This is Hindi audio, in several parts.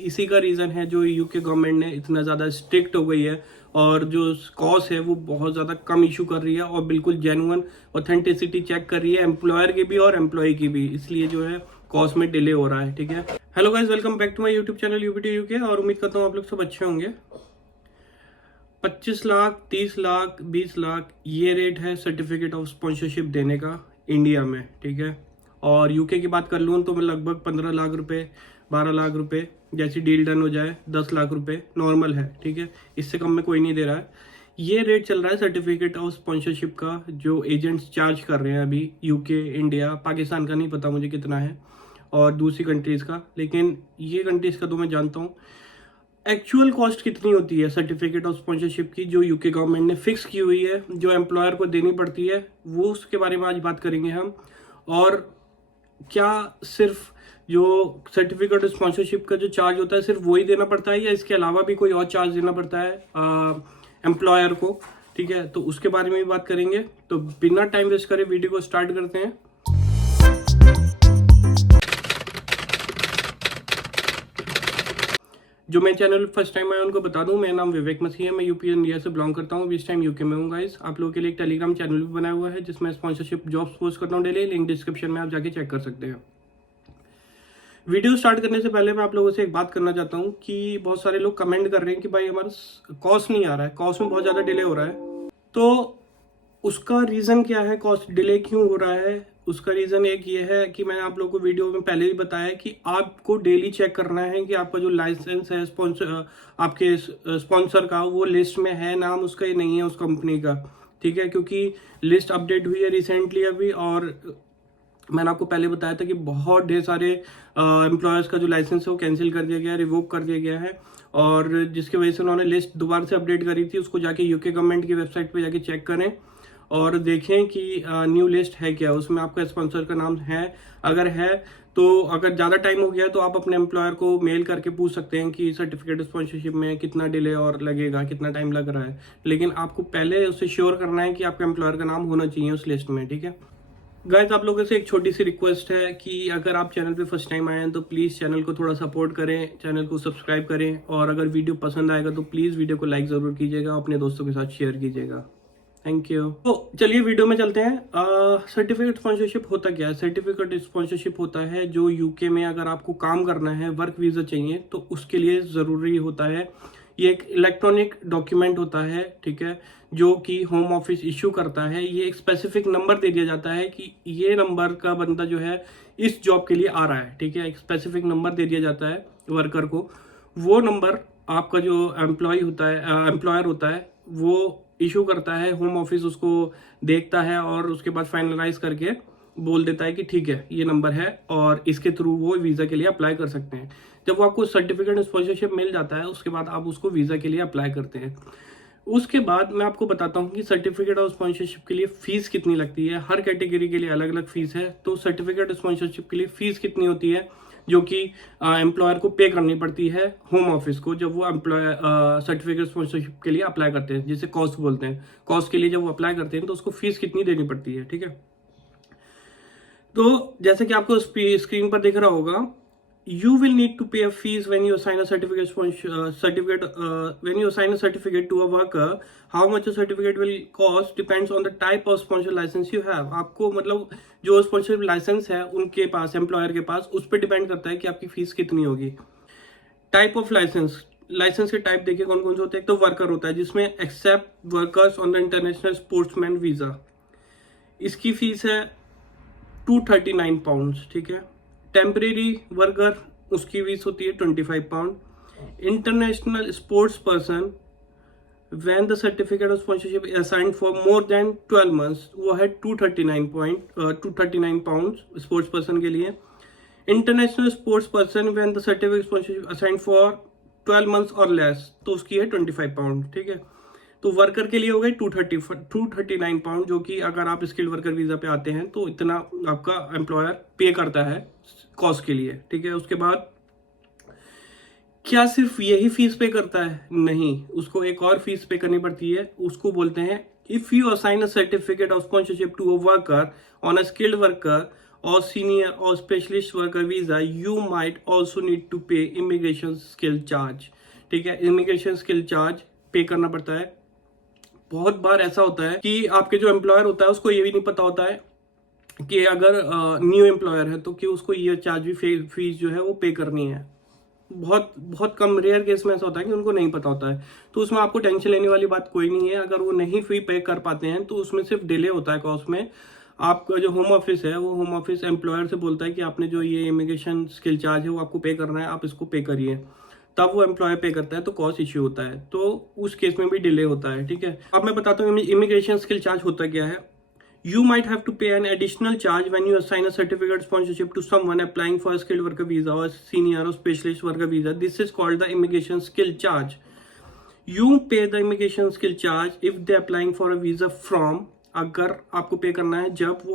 इसी का रीज़न है जो यूके गवर्नमेंट ने इतना ज़्यादा स्ट्रिक्ट हो गई है और जो कॉज है वो बहुत ज़्यादा कम इशू कर रही है और बिल्कुल जेन्युइन ऑथेंटिसिटी चेक कर रही है एम्प्लॉयर की भी और एम्प्लॉय की भी, इसलिए जो है कॉज में डिले हो रहा है। ठीक है, hello guys, welcome back to my YouTube channel UPT UK और उम्मीद करता हूँ आप लोग सब अच्छे होंगे। 25 लाख, 30 लाख, 20 लाख ये रेट है सर्टिफिकेट ऑफ स्पॉन्सरशिप देने का इंडिया में। ठीक है, और यूके की बात कर लूँ तो मैं लगभग 15 लाख रुपए, 12 लाख रुपए जैसी डील डन हो जाए 10 लाख रुपए नॉर्मल है। ठीक है, इससे कम में कोई नहीं दे रहा है। ये रेट चल रहा है सर्टिफिकेट ऑफ स्पॉन्सरशिप का जो एजेंट्स चार्ज कर रहे हैं अभी यूके, इंडिया, पाकिस्तान का नहीं पता मुझे कितना है और दूसरी कंट्रीज़ का, लेकिन ये कंट्रीज़ का तो मैं जानता हूँ। एक्चुअल कॉस्ट कितनी होती है सर्टिफिकेट ऑफ स्पॉन्सरशिप की जो यूके गवर्नमेंट ने फिक्स की हुई है, जो एम्प्लॉयर को देनी पड़ती है, वो उसके बारे में आज बात करेंगे हम। और क्या सिर्फ जो सर्टिफिकेट ऑफ स्पॉन्सरशिप का जो चार्ज होता है सिर्फ वही देना पड़ता है या इसके अलावा भी कोई और चार्ज देना पड़ता है एम्प्लॉयर को? ठीक है, तो उसके बारे में भी बात करेंगे। तो बिना टाइम वेस्ट करे वीडियो को स्टार्ट करते हैं। जो मेरे चैनल फर्स्ट टाइम आया उनको बता दूं, मेरा नाम विवेक मसीह है, मैं यूपी इंडिया से बिलोंग करता हूं, इस टाइम यूके में हूं। गाइस, आप लोगों के लिए एक टेलीग्राम चैनल भी बनाया हुआ है जिसमें स्पॉन्सरशिप जॉब्स पोस्ट करता हूं डेली, लिंक डिस्क्रिप्शन में आप जाके चेक कर सकते हैं। वीडियो स्टार्ट करने से पहले मैं आप लोगों से एक बात करना चाहता हूँ कि बहुत सारे लोग कमेंट कर रहे हैं कि भाई हमारा कॉस्ट नहीं आ रहा है, कॉस्ट में बहुत ज़्यादा डिले हो रहा है। तो उसका रीज़न क्या है, कॉस्ट डिले क्यों हो रहा है? उसका रीज़न एक ये है कि मैंने आप लोगों को वीडियो में पहले ही बताया कि आपको डेली चेक करना है कि आपका जो लाइसेंस है स्पॉन्सर, आपके स्पॉन्सर का, वो लिस्ट में है, नाम उसका ही नहीं है उस कंपनी का। ठीक है, क्योंकि लिस्ट अपडेट हुई है रिसेंटली अभी और मैंने आपको पहले बताया था कि बहुत ढेर सारे एम्प्लॉयर्स का जो लाइसेंस है वो कैंसिल कर दिया गया है, रिवोक कर दिया गया है, और जिसकी वजह से उन्होंने लिस्ट दोबारा से अपडेट करी थी। उसको जाके यूके गवर्नमेंट की वेबसाइट पे जाके चेक करें और देखें कि न्यू लिस्ट है क्या, उसमें आपका स्पॉन्सर का नाम है। अगर है तो अगर ज़्यादा टाइम हो गया तो आप अपने एम्प्लॉयर को मेल करके पूछ सकते हैं कि सर्टिफिकेट स्पॉन्सरशिप में कितना डिले और लगेगा, कितना टाइम लग रहा है। लेकिन आपको पहले उससे श्योर करना है कि आपके एम्प्लॉयर का नाम होना चाहिए उस लिस्ट में। ठीक है गाइस, आप लोगों से एक छोटी सी रिक्वेस्ट है कि अगर आप चैनल पे फर्स्ट टाइम आए हैं तो प्लीज़ चैनल को थोड़ा सपोर्ट करें, चैनल को सब्सक्राइब करें, और अगर वीडियो पसंद आएगा तो प्लीज़ वीडियो को लाइक ज़रूर कीजिएगा, अपने दोस्तों के साथ शेयर कीजिएगा। Thank you. तो चलिए वीडियो में चलते हैं। सर्टिफिकेट स्पॉन्सरशिप होता क्या है? सर्टिफिकेट स्पॉन्सरशिप होता है जो यूके में अगर आपको काम करना है, वर्क वीज़ा चाहिए, तो उसके लिए ज़रूरी होता है। ये एक इलेक्ट्रॉनिक डॉक्यूमेंट होता है, ठीक है, जो कि होम ऑफिस इश्यू करता है। ये एक स्पेसिफिक नंबर दे दिया जाता है कि ये नंबर का बंदा जो है इस जॉब के लिए आ रहा है। ठीक है, एक स्पेसिफिक नंबर दे दिया जाता है वर्कर को। वो नंबर आपका जो एम्प्लॉयर होता है वो इशू करता है, होम ऑफिस उसको देखता है और उसके बाद फाइनलाइज करके बोल देता है कि ठीक है ये नंबर है और इसके थ्रू वो वीज़ा के लिए अप्लाई कर सकते हैं। जब वो आपको सर्टिफिकेट स्पॉन्सरशिप मिल जाता है उसके बाद आप उसको वीज़ा के लिए अप्लाई करते हैं। उसके बाद मैं आपको बताता हूँ कि सर्टिफिकेट ऑफ स्पॉन्सरशिप के लिए फीस कितनी लगती है। हर कैटेगरी के लिए अलग अलग फीस है। तो सर्टिफिकेट स्पॉन्सरशिप के लिए फीस कितनी होती है जो कि एम्प्लॉयर को पे करनी पड़ती है होम ऑफिस को, जब वो एम्प्लॉयर सर्टिफिकेट स्पॉन्सरशिप के लिए अप्लाई करते हैं, जिसे कॉस्ट बोलते हैं। कॉस्ट के लिए जब वो अप्लाई करते हैं तो उसको फीस कितनी देनी पड़ती है। ठीक है, तो जैसे कि आपको स्क्रीन पर दिख रहा होगा, you will need to pay a fees when you assign a when you assign a certificate to a worker. How much a certificate will cost depends on the type of sponsor license you have. आपको मतलब जो स्पॉन्सरशिप लाइसेंस है उनके पास, एम्प्लॉयर के पास, उस पर डिपेंड करता है कि आपकी फीस कितनी होगी। टाइप ऑफ लाइसेंस के टाइप देखिए कौन कौन से होते हैं। तो वर्कर होता है जिसमें except workers on the international sportsman visa, इसकी फीस है 239 पाउंड। ठीक है, टेम्परेरी वर्कर उसकी फीस होती है 25 pound. International sports person when the certificate of sponsorship assigned for more than 12 months, वो है 239 पाउंड स्पोर्ट्स पर्सन के लिए। International sports person when the certificate sponsorship assigned for 12 months और लेस, तो उसकी है 25 पाउंड। ठीक है, तो वर्कर के लिए हो गई 239 पाउंड, जो कि अगर आप स्किल्ड वर्कर वीज़ा पे आते हैं तो इतना आपका एम्प्लॉयर पे करता है कॉस्ट के लिए। ठीक है, उसके बाद क्या सिर्फ यही फीस पे करता है? नहीं, उसको एक और फीस पे करनी पड़ती है, उसको बोलते हैं if you assign a certificate of sponsorship to a worker on a skilled worker or senior or specialist worker visa, you might also need to pay immigration skill charge. ठीक है, इमिग्रेशन स्किल चार्ज पे करना पड़ता है। बहुत बार ऐसा होता है कि आपके जो एम्प्लॉयर होता है उसको ये भी नहीं पता होता है कि अगर न्यू एम्प्लॉयर है तो कि उसको ये चार्ज भी फीस जो है वो पे करनी है। बहुत बहुत कम रेयर केस में ऐसा होता है कि उनको नहीं पता होता है, तो उसमें आपको टेंशन लेने वाली बात कोई नहीं है। अगर वो नहीं फी पे कर पाते हैं तो उसमें सिर्फ डिले होता है कॉस्ट में। आपका जो होम ऑफिस है वो होम ऑफिस एम्प्लॉयर से बोलता है कि आपने जो ये इमिग्रेशन स्किल चार्ज है वो आपको पे करना है, आप इसको पे करिए, तब वो एम्प्लॉयर पे करता है तो कॉस्ट इश्यू होता है, तो उस केस में भी डिले होता है। ठीक है, अब मैं बताता हूँ इमिग्रेशन स्किल चार्ज होता क्या है। You might have to pay an additional charge when you assign a certificate sponsorship to someone applying for a skilled worker visa or senior or specialist worker visa. This is called the immigration skill charge. You pay the immigration skill charge if they applying for a visa from, अगर आपको पे करना है जब वो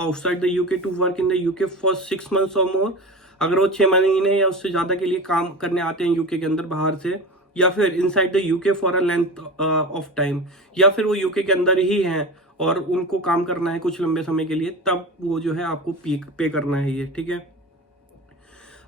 outside the UK to work in the UK for 6 months or more, अगर वो 6 महीने या उससे ज़्यादा के लिए काम करने आते हैं यूके के अंदर बाहर से, या फिर inside the UK for a length of time, या फिर वो यूके के अंदर ही हैं और उनको काम करना है कुछ लंबे समय के लिए, तब वो जो है आपको पे करना है ये। ठीक है,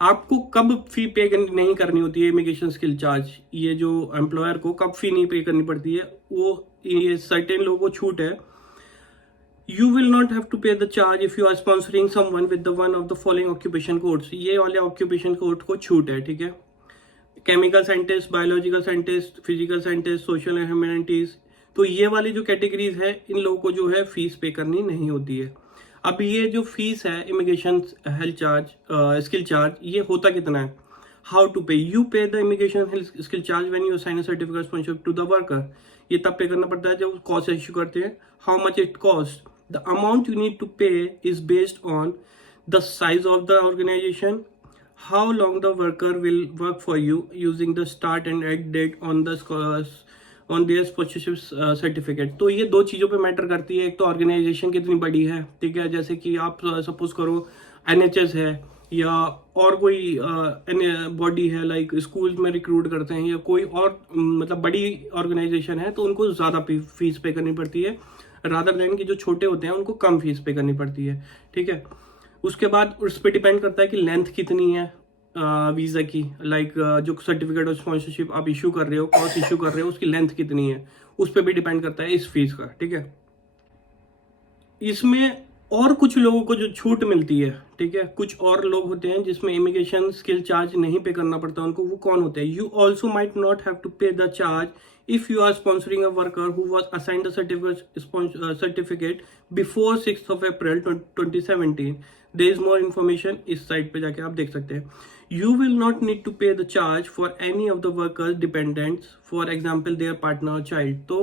आपको कब फी पे नहीं करनी होती है इमिग्रेशन स्किल चार्ज, ये जो एम्प्लॉयर को कब फी नहीं पे करनी पड़ती है, वो ये सर्टेन लोगों को छूट है। You will not have to pay the charge if you are sponsoring someone with the one of the following occupation codes. ये वाले occupation code को छूट है। ठीक है, chemical scientist, biological scientist, physical scientist, social and humanities, तो ये वाली जो कैटेगरीज है इन लोगों को जो है फीस पे करनी नहीं होती है। अब ये जो फीस है immigration health charge skill charge, ये होता कितना है, how to pay, you pay the immigration health skill charge when you assign a certificate sponsorship to the worker, ये तब पे करना पड़ता है जब कॉस्ट इश्यू करते हैं। How much it cost, the amount you need to pay is based on the size of the organisation, how long the worker will work for you using the start and end date on their sponsorship certificate। तो ये दो चीज़ों पे मैटर करती है, एक तो ऑर्गेनाइजेशन कितनी बड़ी है। ठीक है, जैसे कि आप सपोज करो NHS है या और कोई बॉडी है, लाइक स्कूल में रिक्रूट करते हैं या कोई और मतलब बड़ी ऑर्गेनाइजेशन है, तो उनको ज़्यादा फीस पे करनी पड़ती है, रादर देन कि जो छोटे होते हैं उनको कम फीस पे करनी पड़ती है। ठीक है, उसके बाद उस पर डिपेंड करता है कि लेंथ कितनी है वीज़ा की, लाइक जो सर्टिफिकेट ऑफ स्पॉन्सरशिप आप इशू कर रहे हो, कॉस्ट इशू कर रहे हो, उसकी लेंथ कितनी है, उस पर भी डिपेंड करता है इस फीस का। ठीक है, इसमें और कुछ लोगों को जो छूट मिलती है, ठीक है, कुछ और लोग होते हैं जिसमें इमिग्रेशन स्किल चार्ज नहीं पे करना पड़ता उनको, वो कौन होते हैं। You also might not have to pay the charge if you are sponsoring a worker who was assigned the certificate before 6th of April 2017. There is more information इस साइट पे जाके आप देख सकते हैं। You will not need to pay the charge for any of the workers dependents, for example their partner or child। तो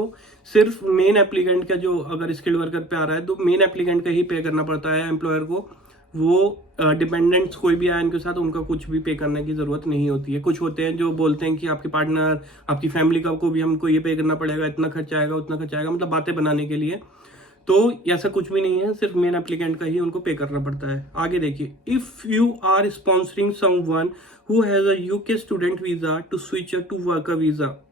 सिर्फ मेन एप्लीकेंट का जो अगर स्किल्ड वर्कर पे आ रहा है तो मेन एप्लीकेंट का ही पे करना पड़ता है एम्प्लॉयर को, वो डिपेंडेंट्स कोई भी आए इनके साथ उनका कुछ भी पे करने की ज़रूरत नहीं होती है। कुछ होते हैं जो बोलते हैं कि आपके पार्टनर, आपकी फैमिली का को भी हमको ये पे करना पड़ेगा, इतना खर्चा आएगा, उतना खर्चा आएगा, मतलब बातें बनाने के लिए, तो ऐसा कुछ भी नहीं है, सिर्फ मेन एप्लीकेंट का ही उनको पे करना पड़ता है। आगे देखिए, if you are sponsoring someone who has a UK student visa to switch to worker visa,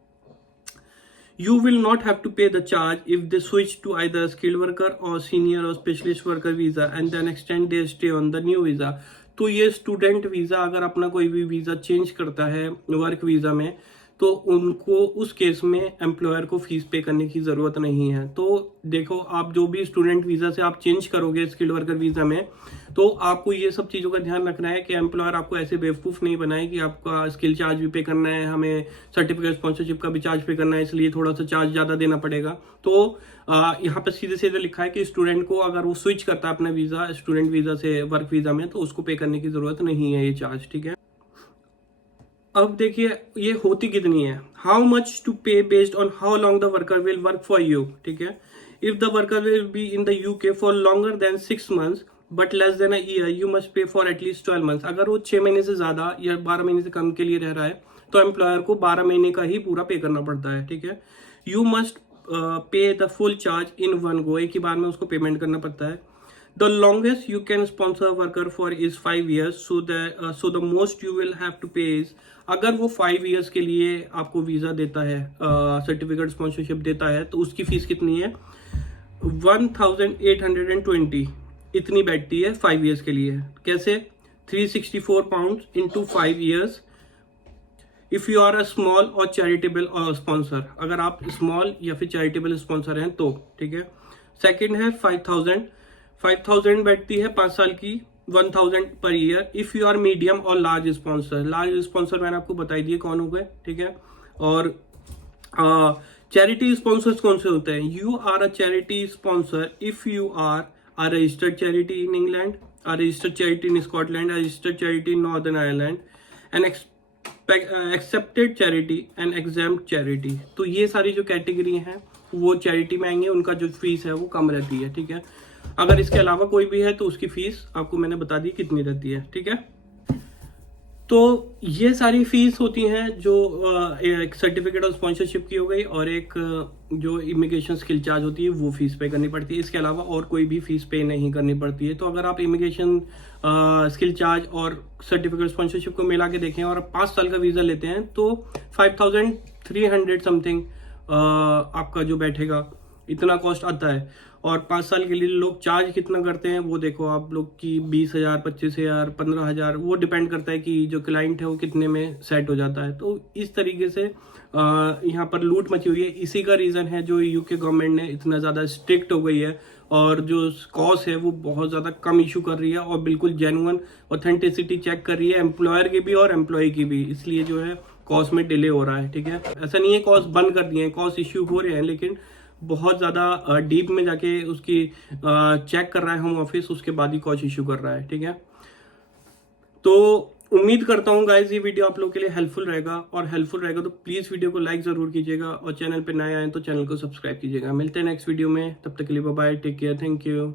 you will not have to pay the charge if they switch to either a skilled worker or senior or specialist worker visa and then extend their stay on the new visa। तो ये स्टूडेंट वीज़ा अगर अपना कोई भी वीज़ा चेंज करता है वर्क वीज़ा में, तो उनको उस केस में एम्प्लॉयर को फीस पे करने की ज़रूरत नहीं है। तो देखो, आप जो भी स्टूडेंट वीज़ा से आप चेंज करोगे स्किल्ड वर्कर वीज़ा में, तो आपको ये सब चीज़ों का ध्यान रखना है कि एम्प्लॉयर आपको ऐसे बेवकूफ़ नहीं बनाए कि आपका स्किल चार्ज भी पे करना है, हमें सर्टिफिकेट स्पॉन्सरशिप का भी चार्ज पे करना है, इसलिए थोड़ा सा चार्ज ज़्यादा देना पड़ेगा। तो यहाँ पर सीधे सीधे लिखा है कि स्टूडेंट को अगर वो स्विच करता है अपना वीज़ा स्टूडेंट वीज़ा से वर्क वीज़ा में, तो उसको पे करने की ज़रूरत नहीं है ये चार्ज। ठीक है, अब देखिए ये होती कितनी है, हाउ मच टू पे based on how long the worker will work for you. ठीक है, if the worker will be in the UK for longer than 6 months but less than a year, you must pay for at least 12 months। अगर वो 6 महीने से ज्यादा या 12 महीने से कम के लिए रह रहा है तो एम्प्लॉयर को 12 महीने का ही पूरा पे करना पड़ता है। ठीक है, you must pay the full charge in one go, एक ही बार में उसको पेमेंट करना पड़ता है। The longest you can sponsor a worker for is 5 years, so the most you will have to pay is, अगर वो 5 years के लिए आपको वीज़ा देता है, सर्टिफिकेट स्पॉन्सरशिप देता है, तो उसकी फीस कितनी है 1820। इतनी बैठती है 5 ईयर्स के लिए। कैसे? 364 pound into 5 years if you are a small or charitable sponsor, अगर आप स्मॉल या फिर चैरिटेबल स्पॉन्सर हैं तो। ठीक है। सेकंड है 5000 बैठती है 5 साल की, 1000 पर year if you are medium or large sponsor. Large sponsor मैंने आपको बताई दिए कौन हो गए। ठीक है। और चैरिटी स्पॉन्सर्स कौन से होते हैं? You are a charity sponsor if you are a registered charity in England, a registered charity in Scotland, a registered charity in Northern Ireland, an accepted charity and exempt charity। तो ये सारी जो कैटेगरी हैं वो चैरिटी में आएंगे, उनका जो फीस है वो कम रहती है। ठीक है। अगर इसके अलावा कोई भी है तो उसकी फीस आपको मैंने बता दी कितनी रहती है। ठीक है। तो ये सारी फीस होती हैं जो एक सर्टिफिकेट ऑफ स्पॉन्सरशिप की हो गई, और एक जो इमिग्रेशन स्किल चार्ज होती है वो फीस पे करनी पड़ती है। इसके अलावा और कोई भी फीस पे नहीं करनी पड़ती है। तो अगर आप इमिग्रेशन स्किल चार्ज और सर्टिफिकेट स्पॉन्सरशिप को मिला के देखें और 5 साल का वीज़ा लेते हैं तो 5300 समथिंग आपका जो बैठेगा, इतना कॉस्ट आता है। और 5 साल के लिए लोग चार्ज कितना करते हैं वो देखो आप लोग की 20,000, 25,000, 15,000, वो डिपेंड करता है कि जो क्लाइंट है वो कितने में सेट हो जाता है। तो इस तरीके से यहाँ पर लूट मची हुई है। इसी का रीज़न है जो यूके गवर्नमेंट ने इतना ज़्यादा स्ट्रिक्ट हो गई है और जो कॉस्ट है वो बहुत ज़्यादा कम इशू कर रही है और बिल्कुल जेन्युइन ऑथेंटिसिटी चेक कर रही है एम्प्लॉयर की भी और एम्प्लॉय की भी। इसलिए जो है कॉस्ट में डिले हो रहा है। ठीक है। ऐसा नहीं है कॉस्ट बंद कर दिए हैं, कॉस्ट इश्यू हो रहे हैं, लेकिन बहुत ज़्यादा डीप में जाके उसकी चेक कर रहा है होम ऑफिस, उसके बाद ही कॉस्ट इश्यू कर रहा है। ठीक है। तो उम्मीद करता हूँ गाइज ये वीडियो आप लोगों के लिए हेल्पफुल रहेगा, और हेल्पफुल रहेगा तो प्लीज़ वीडियो को लाइक ज़रूर कीजिएगा, और चैनल पे नए आए तो चैनल को सब्सक्राइब कीजिएगा। मिलते हैं नेक्स्ट वीडियो में, तब तक के लिए bye bye, take care, thank you.